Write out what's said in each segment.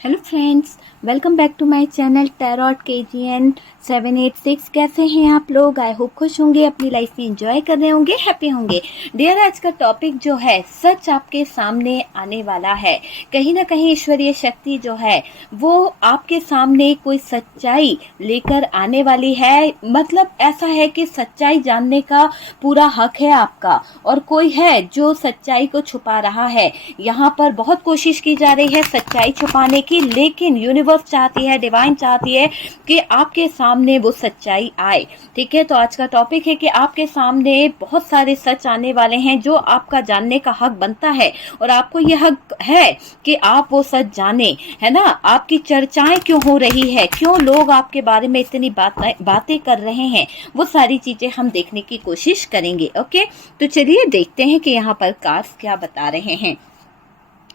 Hello friends, welcome back to my channel tarot KGN 786। कैसे हैं आप लोग? आई होप खुश होंगे, अपनी लाइफ में एंजॉय कर रहे होंगे, हैप्पी होंगे। डियर, आज का टॉपिक जो है सच आपके सामने आने वाला है। कहीं ना कहीं ईश्वरीय शक्ति जो है वो आपके सामने कोई सच्चाई लेकर आने वाली है। मतलब ऐसा है कि सच्चाई जानने का पूरा हक है आपका, और कोई है जो सच्चाई को छुपा रहा है। यहाँ पर बहुत कोशिश की जा रही है सच्चाई छुपाने की, लेकिन यूनिवर्स चाहती है, डिवाइन चाहती है कि आपके सामने वो सच्चाई आए। ठीक है, तो आज का टॉपिक है कि आपके सामने बहुत सारे सच आने वाले हैं जो आपका जानने का हक बनता है, और आपको यह हक है कि आप वो सच जाने, है ना। आपकी चर्चाएं क्यों हो रही है, क्यों लोग आपके बारे में इतनी बातें कर रहे हैं, वो सारी चीजें हम देखने की कोशिश करेंगे। ओके, तो चलिए देखते हैं कि यहाँ पर कार्ड्स क्या बता रहे हैं।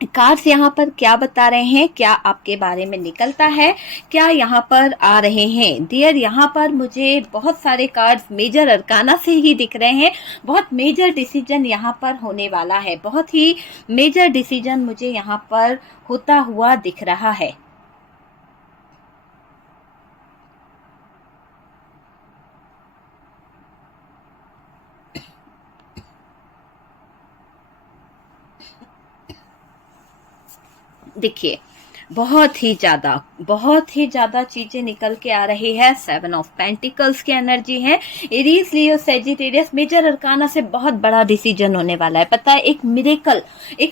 कार्ड्स यहाँ पर क्या बता रहे हैं, क्या आपके बारे में निकलता है, क्या यहाँ पर आ रहे हैं। डियर, यहाँ पर मुझे बहुत सारे कार्ड्स मेजर अरकाना से ही दिख रहे हैं। बहुत मेजर डिसीजन यहाँ पर होने वाला है, बहुत ही मेजर डिसीजन मुझे यहाँ पर होता हुआ दिख रहा है। देखिए, बहुत ही ज्यादा चीजें निकल के आ रही है। 7 ऑफ पेंटिकल्स की एनर्जी है। एरीज, लियो, सेजिटेरियस, मेजर अरकाना से बहुत बड़ा डिसीजन होने वाला है। पता है, एक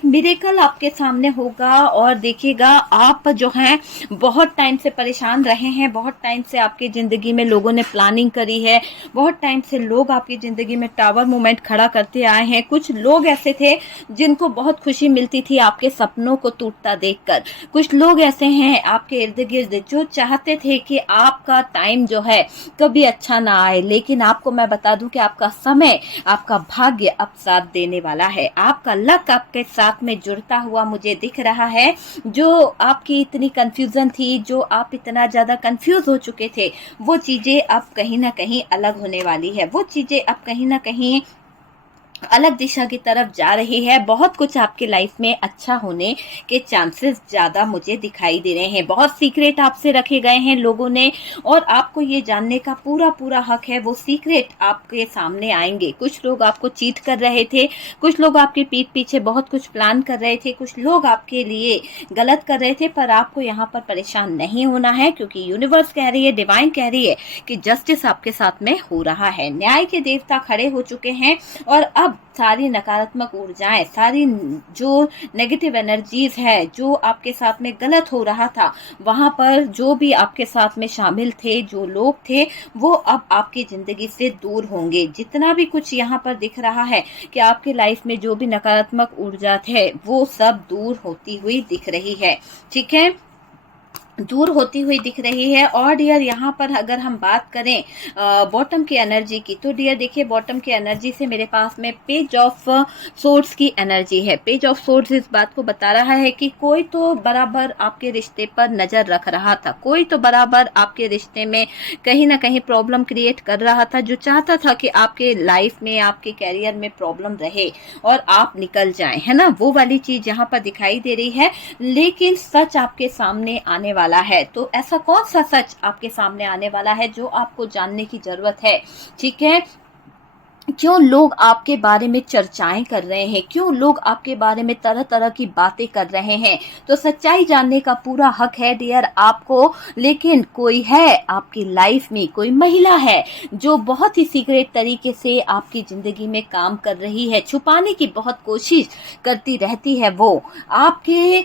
मिरेकल आपके सामने होगा। और देखिएगा, आप जो हैं बहुत टाइम से परेशान रहे हैं, बहुत टाइम से आपकी जिंदगी में लोगों ने प्लानिंग करी है, बहुत टाइम से लोग आपकी जिंदगी में टावर मूवमेंट खड़ा करते आए हैं। कुछ लोग ऐसे थे जिनको बहुत खुशी मिलती थी आपके सपनों को टूटता देखकर। कुछ लोग ऐसे हैं आपके इर्द गिर्द जो चाहते थे कि आपका टाइम जो है कभी अच्छा ना आए, लेकिन आपको मैं बता दूं कि आपका समय, आपका भाग्य अब साथ देने वाला है। आपका लक आपके साथ में जुड़ता हुआ मुझे दिख रहा है। जो आपकी इतनी कंफ्यूजन थी, जो आप इतना ज्यादा कंफ्यूज हो चुके थे, वो चीजें अब कहीं ना कहीं अलग होने वाली है। वो चीजें अब कहीं ना कहीं अलग दिशा की तरफ जा रही है। बहुत कुछ आपके लाइफ में अच्छा होने के चांसेस ज्यादा मुझे दिखाई दे रहे हैं। बहुत सीक्रेट आपसे रखे गए हैं लोगों ने, और आपको ये जानने का पूरा पूरा हक है। वो सीक्रेट आपके सामने आएंगे। कुछ लोग आपको चीट कर रहे थे, कुछ लोग आपकी पीठ पीछे बहुत कुछ प्लान कर रहे थे, कुछ लोग आपके लिए गलत कर रहे थे, पर आपको यहाँ पर परेशान नहीं होना है, क्योंकि यूनिवर्स कह रही है, डिवाइन कह रही है कि जस्टिस आपके साथ में हो रहा है। न्याय के देवता खड़े हो चुके हैं, और अब सारी नकारात्मक ऊर्जाएं, सारी जो नेगेटिव एनर्जीज है, जो आपके साथ में गलत हो रहा था, वहां पर जो भी आपके साथ में शामिल थे, जो लोग थे, वो अब आपकी जिंदगी से दूर होंगे। जितना भी कुछ यहाँ पर दिख रहा है कि आपकी लाइफ में जो भी नकारात्मक ऊर्जा थे, वो सब दूर होती हुई दिख रही है। ठीक है, दूर होती हुई दिख रही है। और डियर, यहाँ पर अगर हम बात करें बॉटम की एनर्जी की, तो डियर देखिए, बॉटम की एनर्जी से मेरे पास में पेज ऑफ सोर्ड्स की एनर्जी है। पेज ऑफ सोर्ड्स इस बात को बता रहा है कि कोई तो बराबर आपके रिश्ते पर नजर रख रहा था, कोई तो बराबर आपके रिश्ते में कहीं ना कहीं प्रॉब्लम क्रिएट कर रहा था, जो चाहता था कि आपके लाइफ में, आपके कैरियर में प्रॉब्लम रहे और आप निकल जाएं, है ना। वो वाली चीज यहाँ पर दिखाई दे रही है। लेकिन सच आपके सामने आने वाला है। तो ऐसा कौन सा सच आपके सामने आने वाला है जो आपको जानने की जरूरत है? ठीक है, क्यों लोग आपके बारे में चर्चाएं कर रहे हैं, क्यों लोग आपके बारे में तरह तरह की बातें कर रहे हैं? तो सच्चाई जानने का पूरा हक है डियर आपको। लेकिन कोई है आपकी लाइफ में, कोई महिला है जो बहुत ही सीक्रेट तरीके से आपकी जिंदगी में काम कर रही है, छुपाने की बहुत कोशिश करती रहती है। वो आपके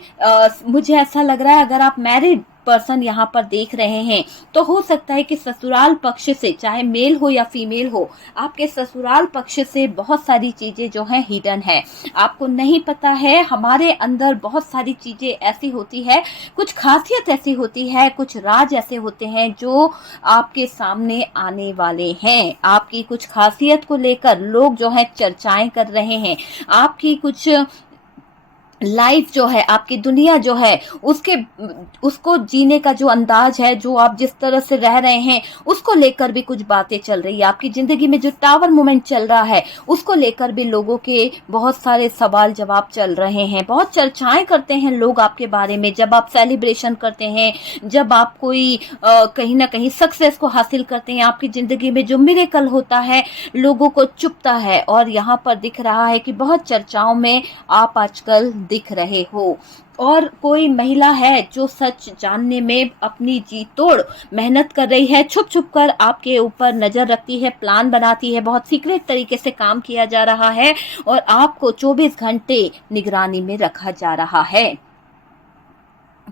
मुझे ऐसा लग रहा है, अगर आप मैरिड पर्सन यहाँ पर देख रहे हैं, तो हो सकता है कि ससुराल पक्ष से, चाहे मेल हो या फीमेल हो, आपके ससुराल पक्ष से बहुत सारी चीजें जो हैं हिडन है, आपको नहीं पता है। हमारे अंदर बहुत सारी चीजें ऐसी होती है, कुछ खासियत ऐसी होती है, कुछ राज ऐसे होते हैं जो आपके सामने आने वाले हैं। आपकी कुछ खासियत को लेकर लोग जो है चर्चाएं कर रहे हैं, आपकी कुछ लाइफ जो है, आपकी दुनिया जो है, उसके उसको जीने का जो अंदाज है, जो आप जिस तरह से रह रहे हैं, उसको लेकर भी कुछ बातें चल रही है। आपकी जिंदगी में जो टावर मूवमेंट चल रहा है, उसको लेकर भी लोगों के बहुत सारे सवाल जवाब चल रहे हैं। बहुत चर्चाएं करते हैं लोग आपके बारे में। जब आप सेलिब्रेशन करते हैं, जब आप कोई कहीं ना कहीं सक्सेस को हासिल करते हैं, आपकी जिंदगी में जो मिरेकल होता है, लोगों को चुभता है। और यहाँ पर दिख रहा है कि बहुत चर्चाओं में आप आजकल दिख रहे हो। और कोई महिला है जो सच जानने में अपनी जी तोड़ मेहनत कर रही है, छुप छुप कर आपके ऊपर नजर रखती है, प्लान बनाती है, बहुत सीक्रेट तरीके से काम किया जा रहा है और आपको 24 घंटे निगरानी में रखा जा रहा है।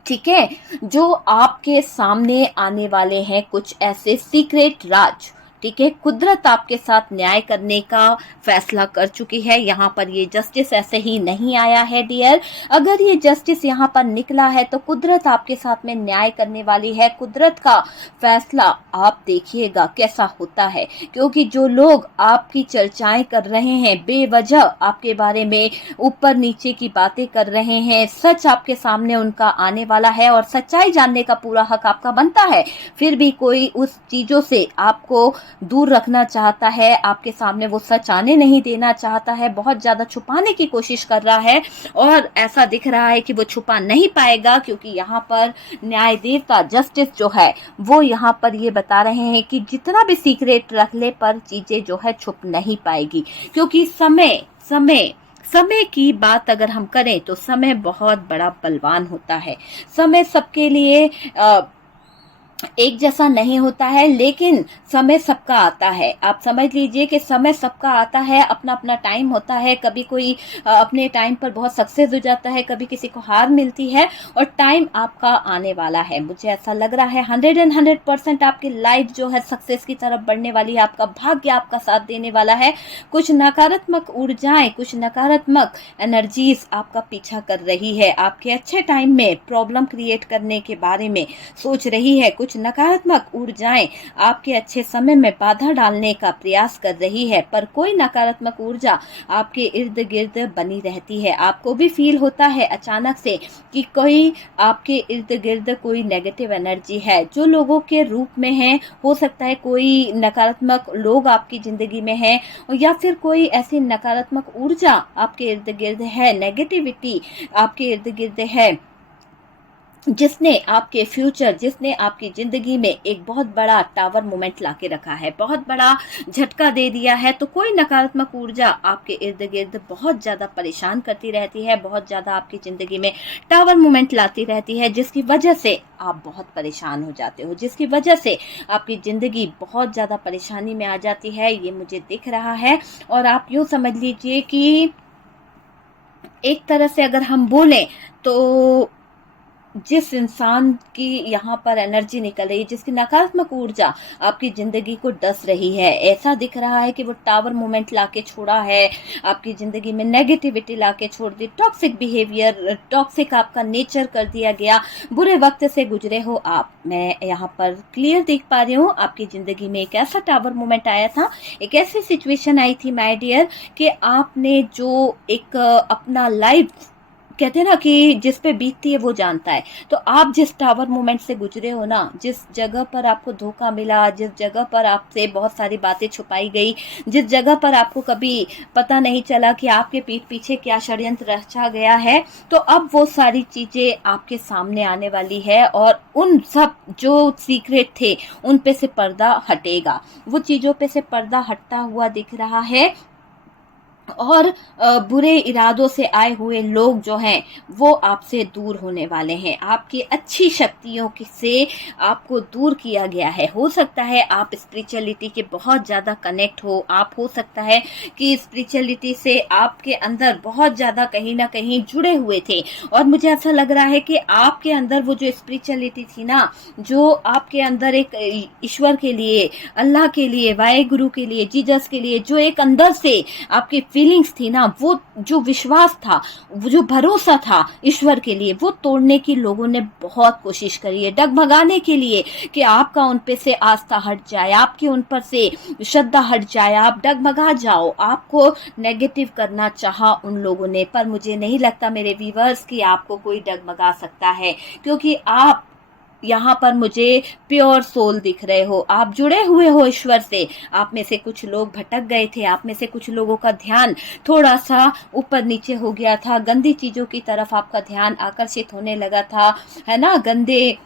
ठीक है, जो आपके सामने आने वाले हैं कुछ ऐसे सीक्रेट राज। ठीक है, कुदरत आपके साथ न्याय करने का फैसला कर चुकी है। यहाँ पर ये जस्टिस ऐसे ही नहीं आया है डियर। अगर ये जस्टिस यहाँ पर निकला है तो कुदरत आपके साथ में न्याय करने वाली है। कुदरत का फैसला आप देखिएगा कैसा होता है, क्योंकि जो लोग आपकी चर्चाएं कर रहे हैं, बेवजह आपके बारे में ऊपर नीचे की बातें कर रहे हैं, सच आपके सामने उनका आने वाला है और सच्चाई जानने का पूरा हक आपका बनता है। फिर भी कोई उस चीजों से आपको दूर रखना चाहता है, आपके सामने वो सच आने नहीं देना चाहता है, बहुत ज्यादा छुपाने की कोशिश कर रहा है। और ऐसा दिख रहा है कि वो छुपा नहीं पाएगा, क्योंकि यहाँ पर न्याय देवता जस्टिस जो है वो यहाँ पर ये बता रहे हैं कि जितना भी सीक्रेट रख ले पर चीजें जो है छुप नहीं पाएगी। क्योंकि समय की बात अगर हम करें तो समय बहुत बड़ा बलवान होता है। समय सबके लिए एक जैसा नहीं होता है, लेकिन समय सबका आता है। आप समझ लीजिए कि समय सबका आता है, अपना अपना टाइम होता है। कभी कोई अपने टाइम पर बहुत सक्सेस हो जाता है, कभी किसी को हार मिलती है, और टाइम आपका आने वाला है। मुझे ऐसा लग रहा है 100% आपकी लाइफ जो है सक्सेस की तरफ बढ़ने वाली है। आपका भाग्य आपका साथ देने वाला है। कुछ नकारात्मक ऊर्जाएं, कुछ नकारात्मक एनर्जीज आपका पीछा कर रही है, आपके अच्छे टाइम में प्रॉब्लम क्रिएट करने के बारे में सोच रही है। कुछ नकारात्मक ऊर्जाएं आपके अच्छे समय में बाधा डालने का प्रयास कर रही है, पर कोई नकारात्मक ऊर्जा आपके इर्द गिर्द बनी रहती है। आपको भी फील होता है अचानक से कि कोई आपके इर्द गिर्द कोई नेगेटिव एनर्जी है, जो लोगों के रूप में है। हो सकता है कोई नकारात्मक लोग आपकी जिंदगी में है, या फिर कोई ऐसी नकारात्मक ऊर्जा आपके इर्द गिर्द है, नेगेटिविटी आपके इर्द गिर्द है, जिसने आपके फ्यूचर, जिसने आपकी जिंदगी में एक बहुत बड़ा टावर मोमेंट लाके रखा है, बहुत बड़ा झटका दे दिया है। तो कोई नकारात्मक ऊर्जा आपके इर्द गिर्द बहुत ज्यादा परेशान करती रहती है, बहुत ज्यादा आपकी जिंदगी में टावर मोमेंट लाती रहती है, जिसकी वजह से आप बहुत परेशान हो जाते हो, जिसकी वजह से आपकी जिंदगी बहुत ज्यादा परेशानी में आ जाती है। ये मुझे दिख रहा है। और आप यूं समझ लीजिए कि एक तरह से अगर हम बोलें तो जिस इंसान की यहाँ पर एनर्जी निकल रही है, जिसकी नकारात्मक ऊर्जा आपकी जिंदगी को डस रही है, ऐसा दिख रहा है कि वो टावर मोमेंट लाके छोड़ा है, आपकी जिंदगी में नेगेटिविटी लाके छोड़ दी, टॉक्सिक बिहेवियर, टॉक्सिक आपका नेचर कर दिया गया, बुरे वक्त से गुजरे हो आप। मैं यहाँ पर क्लियर देख पा रही हूँ आपकी जिंदगी में एक ऐसा टावर मोमेंट आया था, एक ऐसी सिचुएशन आई थी माय डियर, कि आपने जो एक अपना लाइफ कहते हैं ना कि जिस पे बीतती है वो जानता है। तो आप जिस टावर मोमेंट से गुजरे हो ना, जिस जगह पर आपको धोखा मिला, जिस जगह पर आपसे बहुत सारी बातें छुपाई गई, जिस जगह पर आपको कभी पता नहीं चला कि आपके पीठ पीछे क्या षड्यंत्र रचा गया है, तो अब वो सारी चीजें आपके सामने आने वाली है। और उन सब जो सीक्रेट थे उन पे से पर्दा हटेगा, वो चीजों पे से पर्दा हटता हुआ दिख रहा है। और बुरे इरादों से आए हुए लोग जो हैं वो आपसे दूर होने वाले हैं। आपकी अच्छी शक्तियों से आपको दूर किया गया है। हो सकता है आप स्पिरिचुअलिटी के बहुत ज़्यादा कनेक्ट हो, आप हो सकता है कि स्पिरिचुअलिटी से आपके अंदर बहुत ज़्यादा कहीं ना कहीं जुड़े हुए थे। और मुझे ऐसा लग रहा है कि आपके अंदर वो जो स्पिरिचुअलिटी थी ना, जो आपके अंदर एक ईश्वर के लिए, अल्लाह के लिए, वाहे गुरु के लिए, जीसस के लिए जो एक अंदर से आपकी फीलिंग्स थी ना, वो जो विश्वास था, वो जो भरोसा था ईश्वर के लिए, वो तोड़ने की लोगों ने बहुत कोशिश करी है, डगमगाने के लिए कि आपका उन पे से आस्था हट जाए, आपकी उन पर से श्रद्धा हट जाए, आप डगमगा जाओ। आपको नेगेटिव करना चाहा उन लोगों ने, पर मुझे नहीं लगता मेरे व्यूअर्स कि आपको कोई डगमगा सकता है, क्योंकि आप यहाँ पर मुझे प्योर सोल दिख रहे हो, आप जुड़े हुए हो ईश्वर से। आप में से कुछ लोग भटक गए थे, आप में से कुछ लोगों का ध्यान थोड़ा सा ऊपर नीचे हो गया था, गंदी चीजों की तरफ आपका ध्यान आकर्षित होने लगा था, है ना, गंदे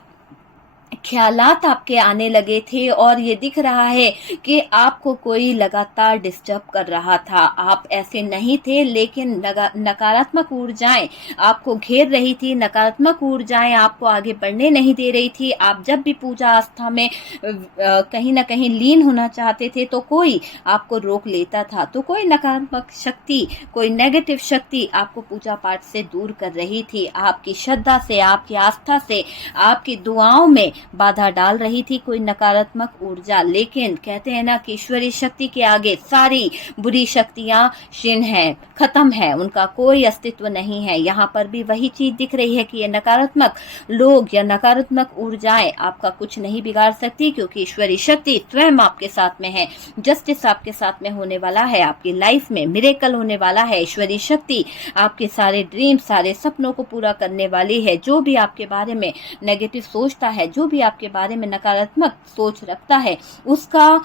ख्यालात आपके आने लगे थे, और ये दिख रहा है कि आपको कोई लगातार डिस्टर्ब कर रहा था। आप ऐसे नहीं थे, लेकिन नकारात्मक ऊर्जाएं आपको घेर रही थी, नकारात्मक ऊर्जाएं आपको आगे बढ़ने नहीं दे रही थी। आप जब भी पूजा आस्था में कहीं ना कहीं लीन होना चाहते थे तो कोई आपको रोक लेता था, तो कोई नकारात्मक शक्ति, कोई नेगेटिव शक्ति आपको पूजा पाठ से दूर कर रही थी, आपकी श्रद्धा से, आपकी आस्था से, आपकी दुआओं में बाधा डाल रही थी कोई नकारात्मक ऊर्जा। लेकिन कहते हैं ना कि ईश्वरीय शक्ति के आगे सारी बुरी शक्तियां क्षीण है, खत्म है, उनका कोई अस्तित्व नहीं है। यहाँ पर भी वही चीज दिख रही है कि ये नकारात्मक लोग या नकारात्मक ऊर्जाएं आपका कुछ नहीं बिगाड़ सकती, क्योंकि ईश्वरीय शक्ति स्वयं आपके साथ में है। जस्टिस आपके साथ में होने वाला है, आपकी लाइफ में मिरेकल होने वाला है। ईश्वरीय शक्ति आपके सारे ड्रीम, सारे सपनों को पूरा करने वाली है। जो भी आपके बारे में नेगेटिव सोचता है, जो भी आपके बारे में नकारात्मक सोच रखता है, उसका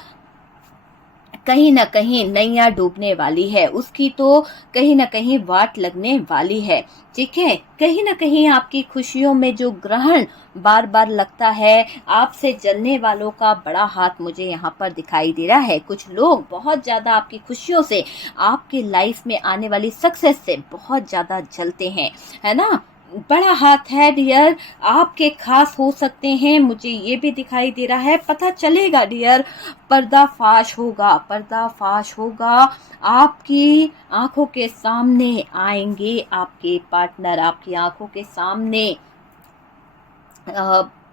कहीं ना कहीं नैया डूबने वाली है, उसकी तो कहीं ना कहीं वाट लगने वाली है। ठीक है, कहीं ना कहीं आपकी खुशियों में जो ग्रहण बार बार लगता है, आपसे जलने वालों का बड़ा हाथ मुझे यहाँ पर दिखाई दे रहा है। कुछ लोग बहुत ज्यादा आपकी खुशियों से, आपकी लाइफ में आने वाली सक्सेस से बहुत ज्यादा जलते हैं, है ना। बड़ा हाथ है डियर, आपके खास हो सकते हैं, मुझे ये भी दिखाई दे रहा है। पता चलेगा डियर, पर्दाफाश होगा, पर्दाफाश होगा। आपकी आंखों के सामने आएंगे आपके पार्टनर, आपकी आंखों के सामने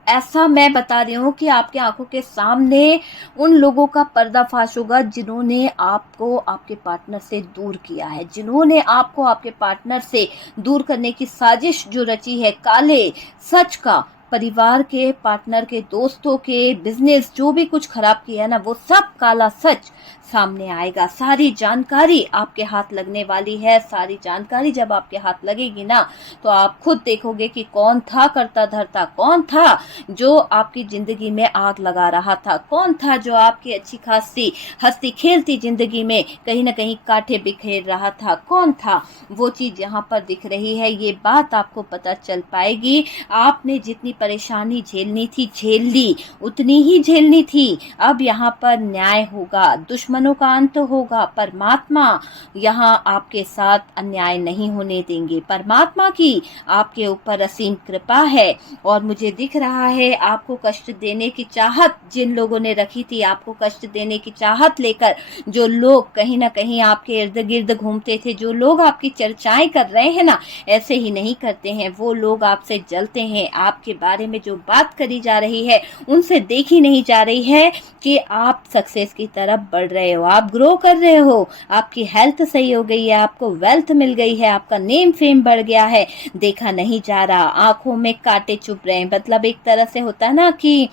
ऐसा मैं बता रही हूँ कि आपके आंखों के सामने उन लोगों का पर्दाफाश होगा जिन्होंने आपको आपके पार्टनर से दूर किया है, जिन्होंने आपको आपके पार्टनर से दूर करने की साजिश जो रची है, काले सच का, परिवार के, पार्टनर के, दोस्तों के, बिजनेस, जो भी कुछ खराब किया है ना, वो सब काला सच सामने आएगा। सारी जानकारी आपके हाथ लगने वाली है। सारी जानकारी जब आपके हाथ लगेगी ना, तो आप खुद देखोगे कि कौन था करता धरता, कौन था जो आपकी जिंदगी में आग लगा रहा था, कौन था जो आपकी अच्छी खासी हंसती खेलती जिंदगी में कहीं ना कहीं कांटे बिखेर रहा था, कौन था। वो चीज यहाँ पर दिख रही है, ये बात आपको पता चल पाएगी। आपने जितनी परेशानी झेलनी थी झेल ली, उतनी ही झेलनी थी। अब यहाँ पर न्याय होगा, दुश्मनों का अंत होगा। परमात्मा यहाँ आपके साथ अन्याय नहीं होने देंगे। परमात्मा की आपके ऊपर असीम कृपा है, और मुझे दिख रहा है आपको कष्ट देने की चाहत जिन लोगों ने रखी थी, आपको कष्ट देने की चाहत लेकर जो लोग कहीं ना कहीं आपके इर्द गिर्द घूमते थे, जो लोग आपकी चर्चाएं कर रहे हैं ना, ऐसे ही नहीं करते हैं, वो लोग आपसे जलते हैं। आपके बारे में जो बात करी जा रही है, उनसे देखी नहीं जा रही है कि आप सक्सेस की तरफ बढ़ रहे हो, आप ग्रो कर रहे हो, आपकी हेल्थ सही हो गई है, आपको वेल्थ मिल गई है, आपका नेम फेम बढ़ गया है, देखा नहीं जा रहा। आंखों में कांटे चुभ रहे हैं, मतलब एक तरह से होता है ना कि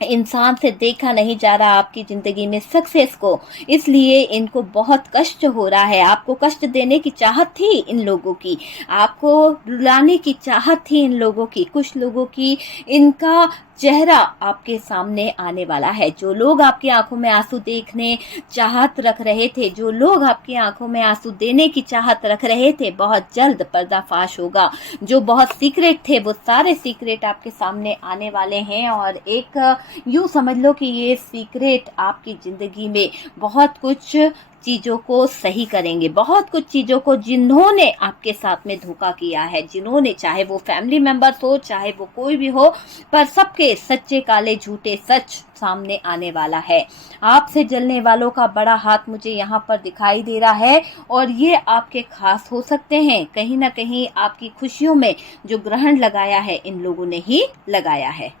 इंसान से देखा नहीं जा रहा आपकी जिंदगी में सक्सेस को, इसलिए इनको बहुत कष्ट हो रहा है। आपको कष्ट देने की चाहत थी इन लोगों की, आपको रुलाने की चाहत थी इन लोगों की, कुछ लोगों की। इनका चेहरा आपके सामने आने वाला है। जो लोग आपकी आंखों में आंसू देखने चाहत रख रहे थे, जो लोग आपकी आंखों में आंसू देने की चाहत रख रहे थे, बहुत जल्द पर्दाफाश होगा। जो बहुत सीक्रेट थे, वो सारे सीक्रेट आपके सामने आने वाले हैं। और एक यूं समझ लो कि ये सीक्रेट आपकी जिंदगी में बहुत कुछ चीजों को सही करेंगे, बहुत कुछ चीजों को, जिन्होंने आपके साथ में धोखा किया है, जिन्होंने, चाहे वो फैमिली मेंबर्स हो, चाहे वो कोई भी हो, पर सबके सच्चे काले झूठे सच सामने आने वाला है। आपसे जलने वालों का बड़ा हाथ मुझे यहाँ पर दिखाई दे रहा है, और ये आपके खास हो सकते हैं। कहीं ना कहीं आपकी खुशियों में जो ग्रहण लगाया है, इन लोगों ने ही लगाया है।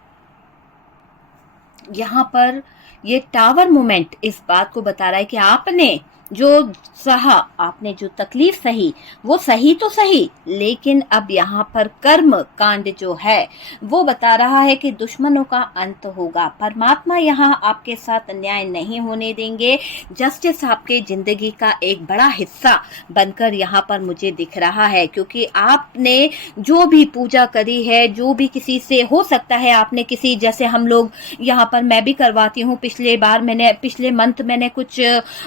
यहाँ पर ये टावर मोमेंट इस बात को बता रहा है कि आपने जो सहा, आपने जो तकलीफ सही, वो सही तो सही, लेकिन अब यहाँ पर कर्म कांड जो है वो बता रहा है कि दुश्मनों का अंत होगा। परमात्मा यहाँ आपके साथ अन्याय नहीं होने देंगे। जस्टिस आपके जिंदगी का एक बड़ा हिस्सा बनकर यहाँ पर मुझे दिख रहा है, क्योंकि आपने जो भी पूजा करी है, जो भी किसी से हो सकता है, आपने किसी, जैसे हम लोग यहाँ पर मैं भी करवाती हूँ, पिछले मंथ मैंने कुछ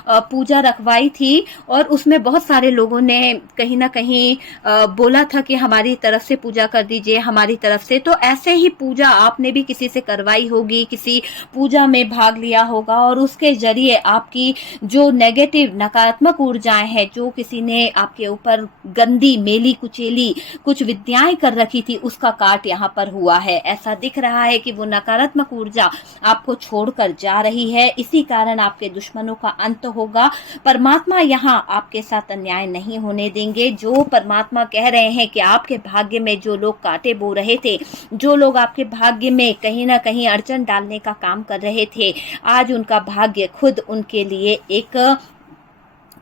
पूजा रखवाई थी और उसमें बहुत सारे लोगों ने कहीं ना कहीं बोला था कि हमारी तरफ से पूजा कर दीजिए, हमारी तरफ से। तो ऐसे ही पूजा आपने भी किसी से करवाई होगी, किसी पूजा में भाग लिया होगा और उसके जरिए आपकी जो नेगेटिव नकारात्मक ऊर्जाएं हैं, जो किसी ने आपके ऊपर गंदी मेली कुचेली कुछ विद्याएं कर रखी थी, उसका काट यहाँ पर हुआ है। ऐसा दिख रहा है कि वो नकारात्मक ऊर्जा आपको छोड़कर जा रही है, इसी कारण आपके दुश्मनों का अंत होगा। परमात्मा यहाँ आपके साथ अन्याय नहीं होने देंगे। जो परमात्मा कह रहे हैं कि आपके भाग्य में जो लोग कांटे बो रहे थे, जो लोग आपके भाग्य में कहीं ना कहीं अड़चन डालने का काम कर रहे थे, आज उनका भाग्य खुद उनके लिए एक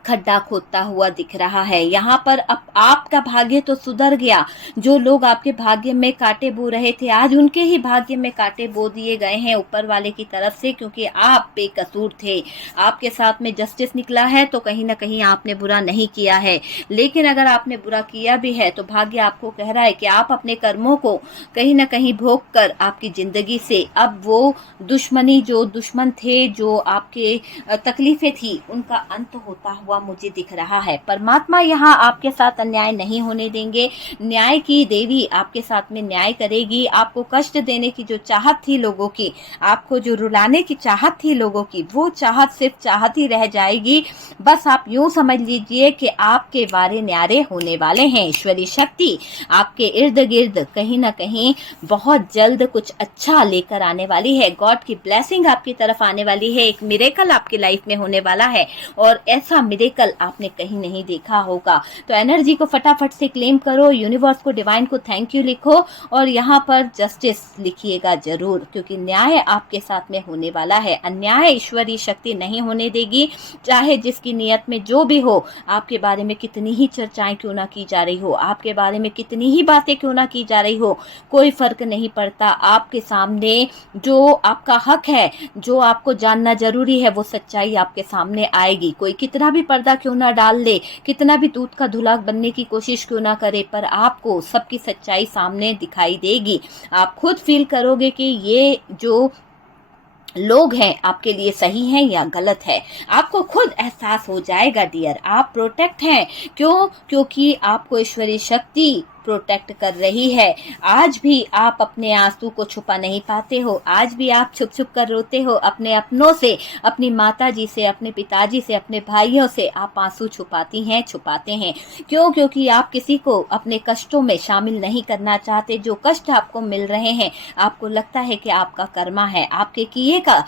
खड्डा खोदता हुआ दिख रहा है। यहाँ पर अब आपका भाग्य तो सुधर गया। जो लोग आपके भाग्य में कांटे बो रहे थे, आज उनके ही भाग्य में कांटे बो दिए गए हैं ऊपर वाले की तरफ से, क्योंकि आप बेकसूर थे। आपके साथ में जस्टिस निकला है, तो कहीं ना कहीं आपने बुरा नहीं किया है। लेकिन अगर आपने बुरा किया भी है तो भाग्य आपको कह रहा है कि आप अपने कर्मों को कहीं ना कहीं भोग कर आपकी जिंदगी से अब वो दुश्मनी, जो दुश्मन थे, जो आपके तकलीफें थी, उनका अंत होता हुआ मुझे दिख रहा है। परमात्मा यहाँ आपके साथ अन्याय नहीं होने देंगे। न्याय की देवी आपके साथ में न्याय करेगी। आपको कष्ट देने की जो चाहत थी लोगों की, आपको जो रुलाने की चाहत थी लोगों की, वो चाहत सिर्फ चाहत ही रह जाएगी। बस आप यूं समझ लीजिए कि आपके वारे न्यारे होने वाले हैं। ईश्वरी शक्ति आपके इर्द गिर्द कहीं ना कहीं बहुत जल्द कुछ अच्छा लेकर आने वाली है। गॉड की ब्लेसिंग आपकी तरफ आने वाली है। एक मिरेकल आपकी लाइफ में होने वाला है और ऐसा मिरेकल आपने कहीं नहीं देखा होगा। तो एनर्जी को फटाफट से क्लेम करो, यूनिवर्स को, डिवाइन को थैंक यू लिखो और यहाँ पर जस्टिस लिखिएगा जरूर, क्योंकि न्याय आपके साथ में होने वाला है। अन्याय ईश्वरी शक्ति नहीं होने देगी। चाहे जिसकी नियत में जो भी हो, आपके बारे में कितनी ही चर्चाएं क्यों ना की जा रही हो, आपके बारे में कितनी ही बातें क्यों ना की जा रही हो, कोई फर्क नहीं पड़ता। आपके सामने जो आपका हक है, जो आपको जानना जरूरी है, वो सच्चाई आपके सामने आएगी। कोई कितना भी पर्दा क्यों ना डाल ले, कितना भी दूध का धुला बनने की कोशिश क्यों ना करे, पर आपको सबकी सच्चाई सामने दिखाई देगी। आप खुद फील करोगे कि ये जो लोग हैं आपके लिए सही हैं या गलत है। आपको खुद एहसास हो जाएगा डियर, आप प्रोटेक्ट हैं। क्यों? क्योंकि आपको ईश्वरी शक्ति प्रोटेक्ट कर रही है। आज भी आप अपने आंसू को छुपा नहीं पाते हो। आज भी आप छुप छुप कर रोते हो अपने अपनों से, अपनी माता जी से, अपने पिताजी से, अपने भाइयों से आप आंसू छुपाती हैं, छुपाते हैं। क्यों? क्योंकि आप किसी को अपने कष्टों में शामिल नहीं करना चाहते। जो कष्ट आपको मिल रहे हैं, आपको लगता है कि आपका कर्मा है, आपके किए का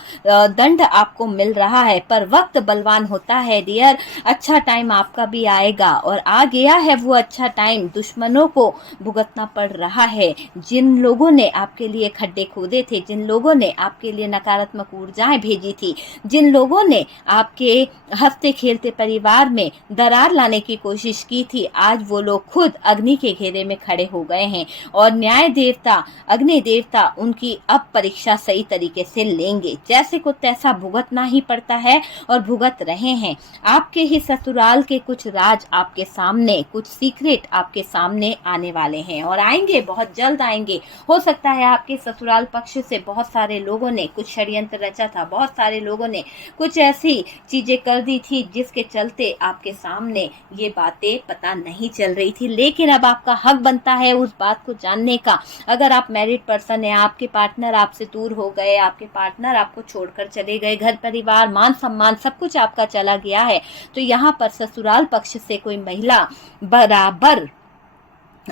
दंड आपको मिल रहा है। पर वक्त बलवान होता है डियर। अच्छा टाइम आपका भी आएगा और आ गया है वो अच्छा टाइम। दुश्मनों को भुगतना पड़ रहा है। जिन लोगों ने आपके लिए खड्डे खोदे थे, जिन लोगों ने आपके लिए नकारात्मक ऊर्जाएं भेजी थी, जिन लोगों ने आपके हंसते खेलते परिवार में दरार लाने की कोशिश की थी, आज वो लोग खुद अग्नि के घेरे में खड़े हो गए हैं और न्याय देवता, अग्नि देवता उनकी अब परीक्षा सही तरीके से लेंगे। जैसे को तैसा भुगतना ही पड़ता है और भुगत रहे हैं। आपके ही ससुराल के कुछ राज आपके सामने, कुछ सीक्रेट आपके सामने आने वाले हैं और आएंगे, बहुत जल्द आएंगे। हो सकता है आपके ससुराल पक्ष से बहुत सारे लोगों ने कुछ षड्यंत्र रचा था, बहुत सारे लोगों ने कुछ ऐसी चीजें कर दी थी जिसके चलते आपके सामने ये बातें पता नहीं चल रही थी। लेकिन अब आपका हक बनता है उस बात को जानने का। अगर आप मैरिड पर्सन है, आपके पार्टनर आपसे दूर हो गए, आपके पार्टनर आपको छोड़कर चले गए, घर परिवार मान सम्मान सब कुछ आपका चला गया है, तो यहाँ पर ससुराल पक्ष से कोई महिला बराबर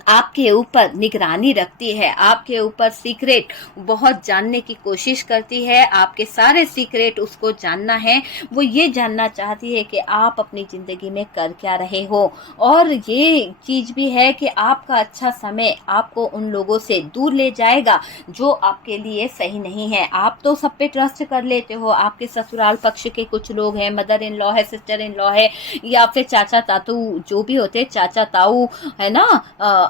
आपके ऊपर निगरानी रखती है, आपके ऊपर सीक्रेट बहुत जानने की कोशिश करती है, आपके सारे सीक्रेट उसको जानना है। वो ये जानना चाहती है कि आप अपनी ज़िंदगी में कर क्या रहे हो। और ये चीज़ भी है कि आपका अच्छा समय आपको उन लोगों से दूर ले जाएगा जो आपके लिए सही नहीं है। आप तो सब पे ट्रस्ट कर लेते हो, आपके ससुराल पक्ष के कुछ लोग हैं, मदर इन लॉ है, सिस्टर इन लॉ है, या फिर चाचा तातू जो भी होते, चाचा ताऊ है ना,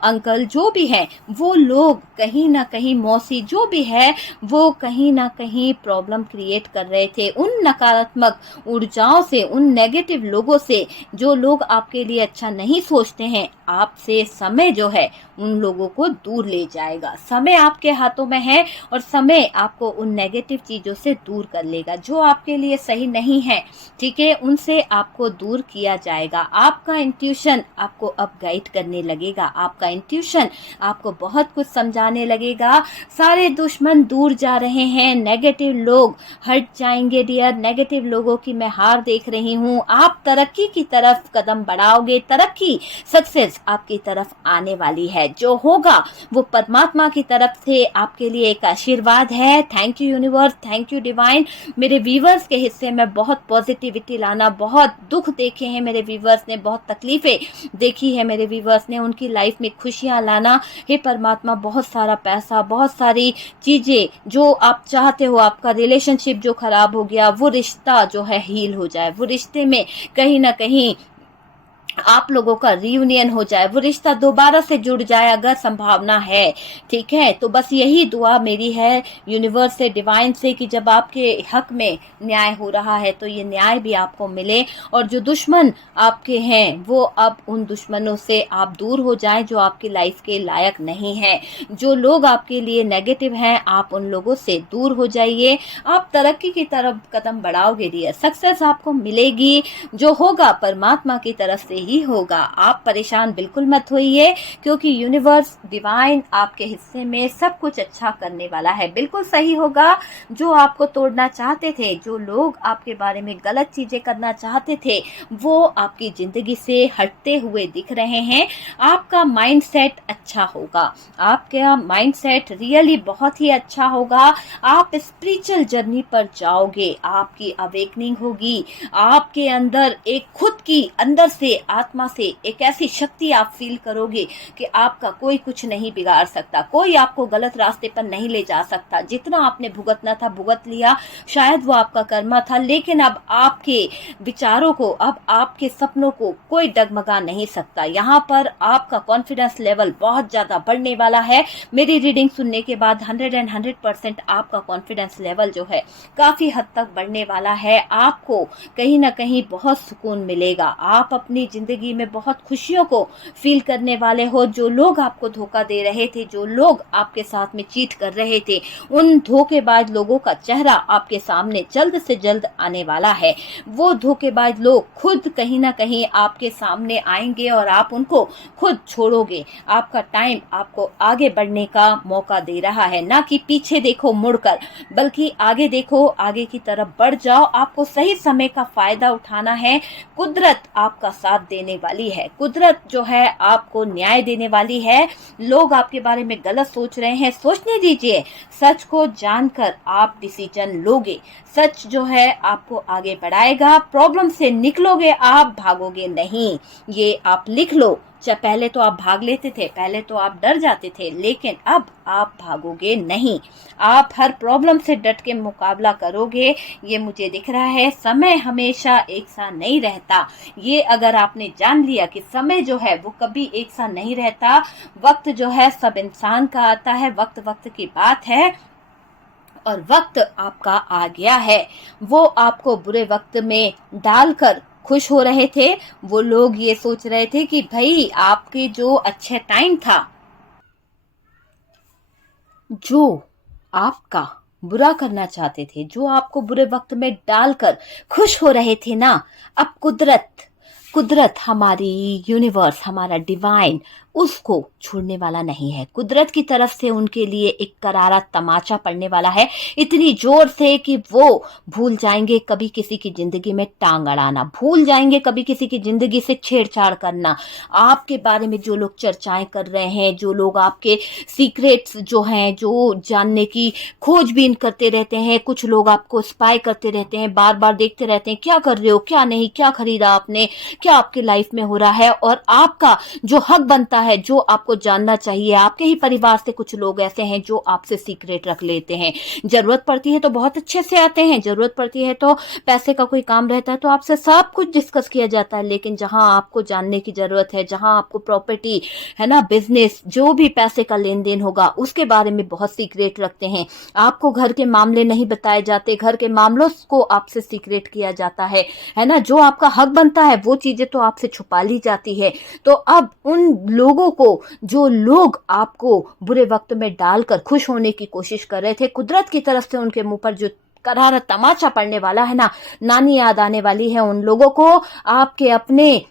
अंकल जो भी है, वो लोग कहीं ना कहीं, मौसी जो भी है, वो कहीं ना कहीं प्रॉब्लम क्रिएट कर रहे थे उन नकारात्मक ऊर्जाओं से, उन नेगेटिव लोगों से, जो लोग आपके लिए अच्छा नहीं सोचते हैं। आपसे समय जो है उन लोगों को दूर ले जाएगा। समय आपके हाथों में है और समय आपको उन नेगेटिव चीजों से दूर कर लेगा जो आपके लिए सही नहीं है। ठीक है, उनसे आपको दूर किया जाएगा। आपका इंट्यूशन आपको अब गाइड करने लगेगा, आपका इंट्यूशन आपको बहुत कुछ समझाने लगेगा। सारे दुश्मन दूर जा रहे हैं, नेगेटिव लोग हट जाएंगे डियर, नेगेटिव लोगों की मैं हार देख रही हूँ। आप तरक्की की तरफ कदम बढ़ाओगे, तरक्की, सक्सेस आपकी तरफ आने वाली है। जो होगा वो परमात्मा की तरफ से आपके लिए एक आशीर्वाद है। Thank you universe, thank you divine. मेरे व्यूवर्स के हिस्से में बहुत पॉजिटिविटी लाना, बहुत दुख देखे हैं मेरे व्यूवर्स ने, बहुत तकलीफें देखी है मेरे व्यूवर्स ने, उनकी लाइफ में खुशियां लाना। हे परमात्मा, बहुत सारा पैसा, बहुत सारी चीजें जो आप चाहते हो, आपका रिलेशनशिप जो खराब हो गया वो रिश्ता जो है हील हो जाए, वो रिश्ते में कहीं ना कहीं आप लोगों का रियूनियन हो जाए, वो रिश्ता दोबारा से जुड़ जाए अगर संभावना है। ठीक है, तो बस यही दुआ मेरी है यूनिवर्स से, डिवाइन से, कि जब आपके हक में न्याय हो रहा है तो ये न्याय भी आपको मिले, और जो दुश्मन आपके हैं वो अब उन दुश्मनों से आप दूर हो जाएं जो आपकी लाइफ के लायक नहीं है। जो लोग आपके लिए नेगेटिव हैं, आप उन लोगों से दूर हो जाइए। आप तरक्की की तरफ कदम बढ़ाओगे डियर, सक्सेस आपको मिलेगी। जो होगा परमात्मा की तरफ से ही होगा। आप परेशान बिल्कुल मत होइए, क्योंकि यूनिवर्स, डिवाइन आपके हिस्से में सब कुछ अच्छा करने वाला है। बिल्कुल सही होगा। जो आपको तोड़ना चाहते थे, जो लोग आपके बारे में गलत चीजें करना चाहते थे, वो आपकी जिंदगी से हटते हुए दिख रहे हैं। आपका माइंडसेट अच्छा होगा, आपका माइंडसेट रियली बहुत ही अच्छा होगा। आप स्पिरिचुअल जर्नी पर जाओगे, आपकी अवेकनिंग होगी, आपके अंदर एक खुद की अंदर से, आत्मा से एक ऐसी शक्ति आप फील करोगे कि आपका कोई कुछ नहीं बिगाड़ सकता, कोई आपको गलत रास्ते पर नहीं ले जा सकता। जितना आपने भुगतना था भुगत लिया, शायद वो आपका कर्मा था, लेकिन अब आपके विचारों को, अब आपके सपनों को कोई डगमगा नहीं सकता। यहाँ पर आपका कॉन्फिडेंस लेवल बहुत ज्यादा बढ़ने वाला है। मेरी रीडिंग सुनने के बाद 100% आपका कॉन्फिडेंस लेवल जो है काफी हद तक बढ़ने वाला है। आपको कहीं ना कहीं बहुत सुकून मिलेगा। आप अपनी जिंदगी में बहुत खुशियों को फील करने वाले हो। जो लोग आपको धोखा दे रहे थे, जो लोग आपके साथ में चीट कर रहे थे, उन धोखेबाज लोगों का चेहरा आपके सामने जल्द से जल्द आने वाला है। वो धोखेबाज लोग खुद कहीं ना कहीं आपके सामने आएंगे और आप उनको खुद छोड़ोगे। आपका टाइम आपको आगे बढ़ने का मौका दे रहा है, ना कि पीछे देखो मुड़कर, बल्कि आगे देखो, आगे की तरफ बढ़ जाओ। आपको सही समय का फायदा उठाना है। कुदरत आपका साथ देने वाली है, कुदरत जो है आपको न्याय देने वाली है। लोग आपके बारे में गलत सोच रहे हैं, सोचने दीजिए। सच को जानकर आप डिसीजन लोगे। सच जो है आपको आगे बढ़ाएगा। प्रॉब्लम से निकलोगे आप, भागोगे नहीं। ये आप लिख लो। पहले तो आप भाग लेते थे, पहले तो आप डर जाते थे, लेकिन अब आप भागोगे नहीं। आप हर प्रॉब्लम से डट के मुकाबला करोगे। ये मुझे दिख रहा है। समय हमेशा एक सा नहीं रहता। ये अगर आपने जान लिया कि समय जो है वो कभी एक सा नहीं रहता, वक्त जो है सब इंसान का आता है, वक्त वक्त की बात है, और वक्त आपका आ गया है। वो आपको बुरे वक्त में डालकर खुश हो रहे थे। वो लोग ये सोच रहे थे कि भाई आपके जो अच्छे टाइम था, जो आपका बुरा करना चाहते थे, जो आपको बुरे वक्त में डालकर खुश हो रहे थे ना, अब कुदरत हमारी यूनिवर्स, हमारा डिवाइन, उसको छोड़ने वाला नहीं है। कुदरत की तरफ से उनके लिए एक करारा तमाचा पड़ने वाला है, इतनी जोर से कि वो भूल जाएंगे कभी किसी की जिंदगी में टांग अड़ाना, भूल जाएंगे कभी किसी की जिंदगी से छेड़छाड़ करना। आपके बारे में जो लोग चर्चाएं कर रहे हैं, जो लोग आपके सीक्रेट्स जो हैं, जो जानने की खोजबीन करते रहते हैं, कुछ लोग आपको स्पाई करते रहते हैं, बार बार देखते रहते हैं क्या कर रहे हो, क्या नहीं, क्या खरीदा आपने, क्या आपकी लाइफ में हो रहा है। और आपका जो हक बनता है, जो आपको जानना चाहिए, आपके ही परिवार से कुछ लोग ऐसे हैं जो आपसे सीक्रेट रख लेते हैं। जरूरत पड़ती है तो बहुत अच्छे से आते हैं, जरूरत पड़ती है तो पैसे का कोई काम रहता है तो आपसे सब कुछ डिस्कस किया जाता है, लेकिन जहां आपको जानने की जरूरत है, जहां आपको प्रॉपर्टी है ना, बिजनेस, जो भी पैसे का लेन देन होगा उसके बारे में बहुत सीक्रेट रखते हैं। आपको घर के मामले नहीं बताए जाते, घर के मामलों को आपसे सीक्रेट किया जाता है ना। जो आपका हक बनता है वो चीजें तो आपसे छुपा ली जाती है। तो अब उन लोगों को, जो लोग आपको बुरे वक्त में डालकर खुश होने की कोशिश कर रहे थे, कुदरत की तरफ से उनके मुंह पर जो करारा तमाचा पड़ने वाला है ना, नानी याद आने वाली है उन लोगों को। आपके अपने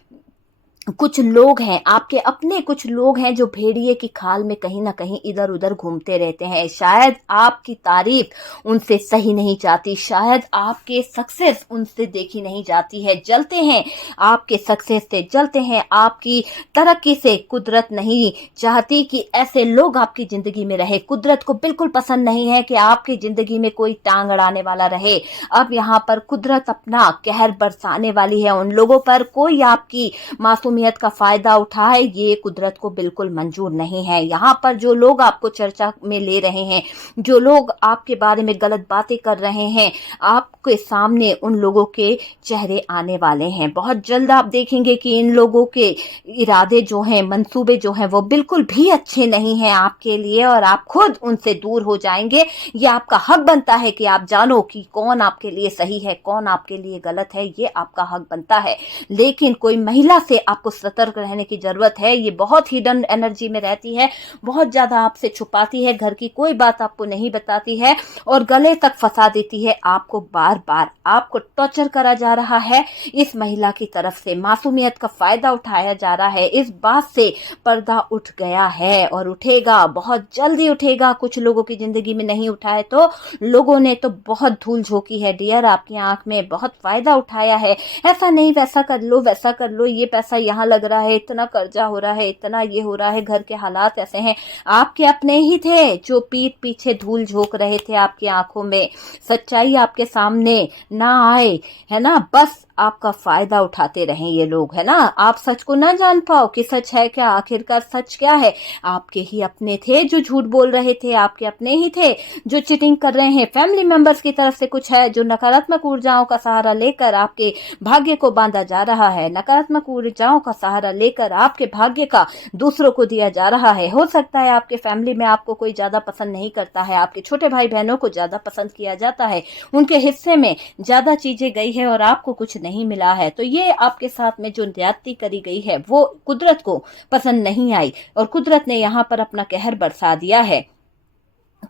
कुछ लोग हैं, आपके अपने कुछ लोग हैं जो भेड़िए की खाल में कहीं ना कहीं इधर उधर घूमते रहते हैं। शायद आपकी तारीफ उनसे सही नहीं जाती, शायद आपके सक्सेस उनसे देखी नहीं जाती है, जलते हैं आपके सक्सेस से, जलते हैं आपकी तरक्की से। कुदरत नहीं चाहती कि ऐसे लोग आपकी जिंदगी में रहे। कुदरत को बिल्कुल पसंद नहीं है कि आपकी जिंदगी में कोई टांग अड़ाने वाला रहे। अब यहाँ पर कुदरत अपना कहर बरसाने वाली है उन लोगों पर। कोई आपकी मासूमियत का फायदा उठाए, ये कुदरत को बिल्कुल मंजूर नहीं है। यहाँ पर जो लोग आपको चर्चा में ले रहे हैं, जो लोग आपके बारे में गलत बातें कर रहे हैं, आपके सामने उन लोगों के चेहरे आने वाले हैं। बहुत जल्द आप देखेंगे कि इन लोगों के इरादे जो हैं, मंसूबे जो हैं, वो बिल्कुल भी अच्छे नहीं हैं आपके लिए, और आप खुद उनसे दूर हो जाएंगे। ये आपका हक बनता है कि आप जानो कि कौन आपके लिए सही है, कौन आपके लिए गलत है, ये आपका हक बनता है। लेकिन कोई महिला से आपको सतर्क रहने की जरूरत है। ये बहुत हिडन एनर्जी में रहती है, बहुत ज्यादा आपसे छुपाती है, घर की कोई बात आपको नहीं बताती है और गले तक फंसा देती है आपको। बार बार आपको टॉर्चर करा जा रहा है इस महिला की तरफ से, मासूमियत का फायदा उठाया जा रहा है। इस बात से पर्दा उठ गया है और उठेगा, बहुत जल्दी उठेगा। कुछ लोगों की जिंदगी में नहीं उठा है तो लोगों ने तो बहुत धूल झोंकी है डियर आपकी आंख में, बहुत फायदा उठाया है। ऐसा नहीं, वैसा कर लो, वैसा कर लो, ये पैसा यहाँ लग रहा है, इतना कर्जा हो रहा है, इतना ये हो रहा है, घर के हालात ऐसे हैं। आपके अपने ही थे जो पीठ पीछे धूल झोंक रहे थे आपकी आंखों में। सच्चाई आपके सामने ना आए, है ना, बस आपका फायदा उठाते रहें ये लोग, है ना। आप सच को ना जान पाओ कि सच है क्या, आखिरकार सच क्या है। आपके ही अपने थे जो झूठ बोल रहे थे, आपके अपने ही थे जो चीटिंग कर रहे हैं। फैमिली मेंबर्स की तरफ से कुछ है जो नकारात्मक ऊर्जाओं का सहारा लेकर आपके भाग्य को बांधा जा रहा है, नकारात्मक ऊर्जाओं का सहारा लेकर आपके भाग्य का दूसरों को दिया जा रहा है। हो सकता है आपके फैमिली में आपको कोई ज्यादा पसंद नहीं करता है, आपके छोटे भाई बहनों को ज्यादा पसंद किया जाता है, उनके हिस्से में ज्यादा चीजें गई है और आपको कुछ नहीं मिला है। तो ये आपके साथ में जो ज्यादती करी गई है वो कुदरत को पसंद नहीं आई और कुदरत ने यहाँ पर अपना कहर बरसा दिया है।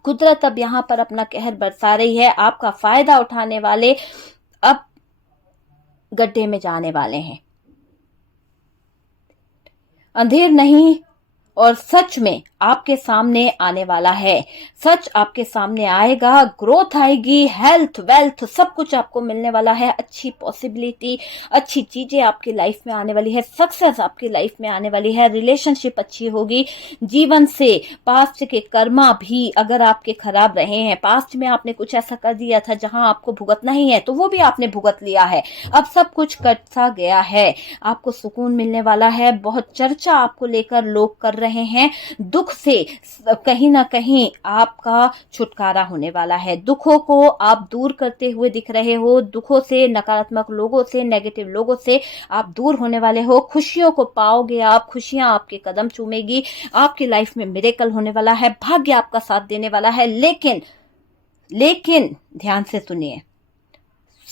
कुदरत अब यहाँ पर अपना कहर बरसा रही है। आपका फायदा उठाने वाले अब गड्ढे में जाने वाले हैं। अंधेर नहीं और सच में आपके सामने आने वाला है। सच आपके सामने आएगा, ग्रोथ आएगी, हेल्थ, वेल्थ, सब कुछ आपको मिलने वाला है। अच्छी पॉसिबिलिटी, अच्छी चीजें आपकी लाइफ में आने वाली है, सक्सेस आपकी लाइफ में आने वाली है, रिलेशनशिप अच्छी होगी। जीवन से पास्ट के कर्मा भी अगर आपके खराब रहे हैं, पास्ट में आपने कुछ ऐसा कर दिया था जहां आपको भुगतना ही है, तो वो भी आपने भुगत लिया है। अब सब कुछ कट सा गया है, आपको सुकून मिलने वाला है। बहुत चर्चा आपको लेकर लोग कर रहे हैं। दुख से कहीं ना कहीं आपका छुटकारा होने वाला है। दुखों को आप दूर करते हुए दिख रहे हो, दुखों से, नकारात्मक लोगों से, नेगेटिव लोगों से आप दूर होने वाले हो। खुशियों को पाओगे आप, खुशियां आपके कदम चूमेगी, आपकी लाइफ में मिरेकल होने वाला है, भाग्य आपका साथ देने वाला है। लेकिन ध्यान से सुनिए,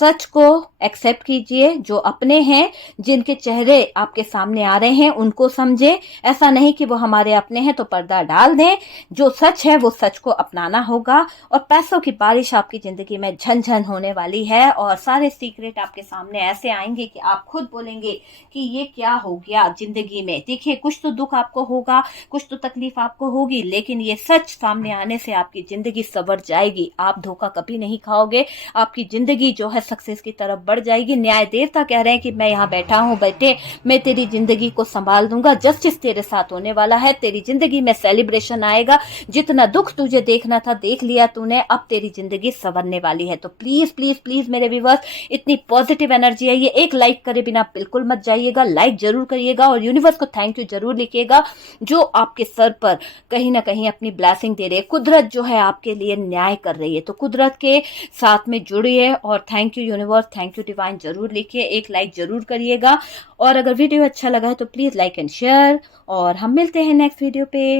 सच को एक्सेप्ट कीजिए, जो अपने हैं, जिनके चेहरे आपके सामने आ रहे हैं उनको समझे। ऐसा नहीं कि वो हमारे अपने हैं तो पर्दा डाल दें। जो सच है वो सच को अपनाना होगा। और पैसों की बारिश आपकी जिंदगी में झनझन होने वाली है और सारे सीक्रेट आपके सामने ऐसे आएंगे कि आप खुद बोलेंगे कि ये क्या हो गया जिंदगी में। देखिए, कुछ तो दुख आपको होगा, कुछ तो तकलीफ आपको होगी, लेकिन ये सच सामने आने से आपकी जिंदगी संवर जाएगी। आप धोखा कभी नहीं खाओगे, आपकी जिंदगी जो है सक्सेस की तरफ बढ़ जाएगी। न्याय देवता कह रहे हैं कि मैं यहाँ बैठा हूँ, बेटे मैं तेरी जिंदगी को संभाल दूंगा। जस्टिस तेरे साथ होने वाला है, तेरी जिंदगी में सेलिब्रेशन आएगा। जितना दुख तुझे देखना था देख लिया तूने, अब तेरी जिंदगी संवरने वाली है। तो प्लीज प्लीज प्लीज मेरे व्यूअर्स, इतनी पॉजिटिव एनर्जी है, ये एक लाइक करे बिना बिल्कुल मत जाइएगा, लाइक जरूर करिएगा और यूनिवर्स को थैंक यू जरूर लिखिएगा, जो आपके सर पर कहीं ना कहीं अपनी ब्लेसिंग दे रही है। कुदरत जो है आपके लिए न्याय कर रही है, तो कुदरत के साथ में जुड़िए और thank you universe, thank you divine जरूर लिखिए, एक लाइक जरूर करिएगा। और अगर वीडियो अच्छा लगा है तो प्लीज लाइक एंड शेयर, और हम मिलते हैं नेक्स्ट वीडियो पे।